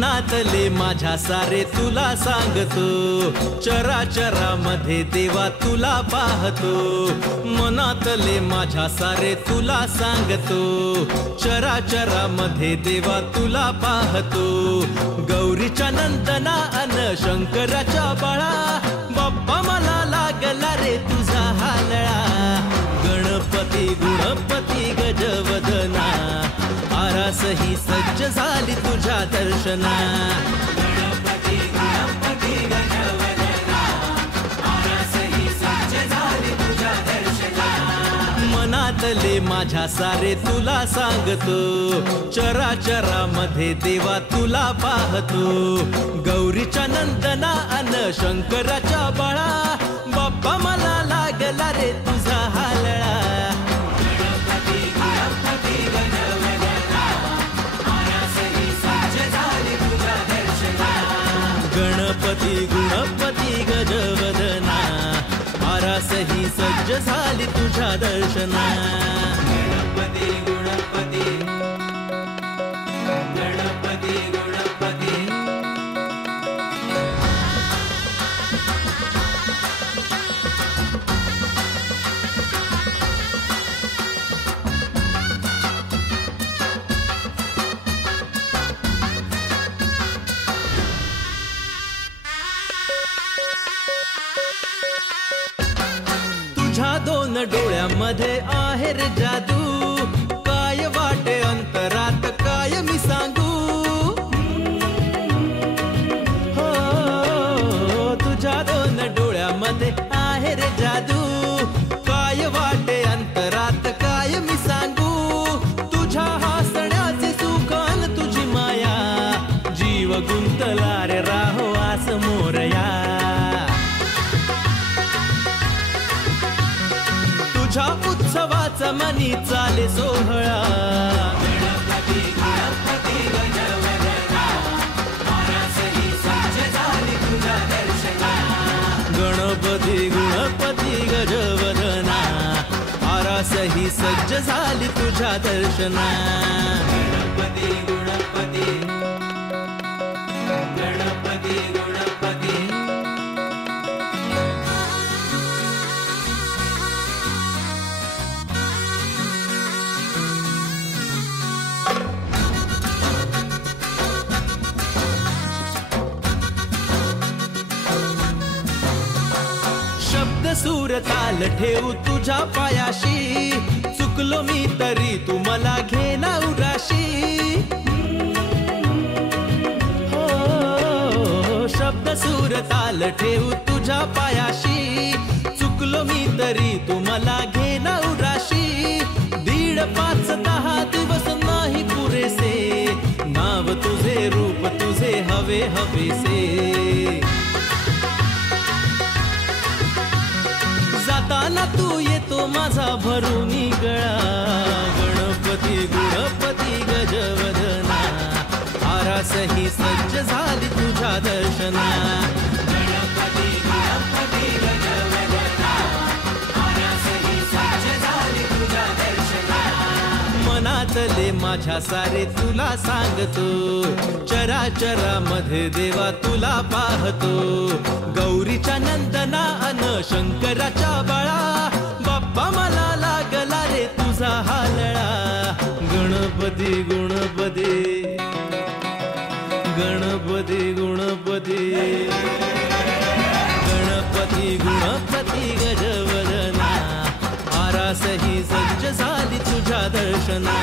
मनातले माझ्या सारे तुला सांगतो, चराचरामध्ये देवा तुला पाहतो. मनातले माझ्या सारे तुला सांगतो, चराचरामध्ये देवा तुला पाहतो. गौरीच्या नंदना अन शंकराच्या बाळा, बाप्पा मला लागला रे तुझा हालळा. गणपती गुणपती गजवदना, आरास ही सज्ज झाली तुझ्या दर्शना. गणपती गणपती गजवदना, आरास ही सज्ज झाली तुझ्या दर्शना. मनातले माझ्या सारे तुला सांगतो, चराचरामध्ये देवा तुला पाहतो. गौरीच्या नंदना अन शंकराच्या बाळा, बाप्पा मला लागला रे तुझा हालळा. गणपती गणपती गजवदना, आरास ही सज्ज झाली तुझ्या दर्शना. गणपती गुणपती गजवदना, आरास ही सज्ज झाली तुझ्या दर्शना. गणपती गुणपती गणपती गुणपती. तुझ्या दोन डोळ्यामध्ये आहे रे जादू, काय वाटे अंतरात काय मी सांगू. हो तुझ्या दोन डोळ्यामध्ये आहे रे जादू, काय वाटे अंतरात काय मी सांगू. तुझ्या हसण्याचे सुख अन तुझी माया, जीव गुंतला रे राहो आस मोरया. तुझ्या उत्सवाचा मनी चाले सोहळा. गणपती गणपती गजवदना, आरास ही सज्ज झाली तुझ्या दर्शना. गणपती गुणपती गजवदना, आरास ही सज्ज झाली तुझ्या दर्शना. गणपती गुणपती गणपती गुणपती. शब्द सूर ताल ठेवू तुझ्या पायाशी, चुकलो मी तरी तू मला घे ना उराशी. हो शब्द सूर ताल ठेवू तुझ्या पायाशी, चुकलो मी तरी तू मला घे ना उराशी. 1.5 5 10 दिवस नाही पुरेसे, नाव तुझे रूप तुझे हवे हवेसे. जाताना तू येतो माझा भरुनी गळा. गणपती गुणपती गजवदना, आरास ही सज्ज झाली तुझ्या दर्शना. गणपती गणपती गजवदना, आरास ही सज्ज झाली तुझ्या दर्शना. मनातले माझ्या सारे तुला सांगतो, चराचरामध्ये देवा तुला पाहतो. गौरीच्या नंदना अन शंकराच्या बाळा, बाप्पा मला लागला रे तुझा हालळा. गणपती गुणपती गणपती गुणपती. गणपती गुणपती गजवदना, आरास ही सज्ज झाली तुझ्या दर्शना.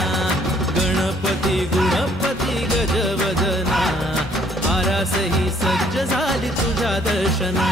गणपती गुणपती गजवदना, आरास ही सज्ज झाली तुझ्या दर्शना.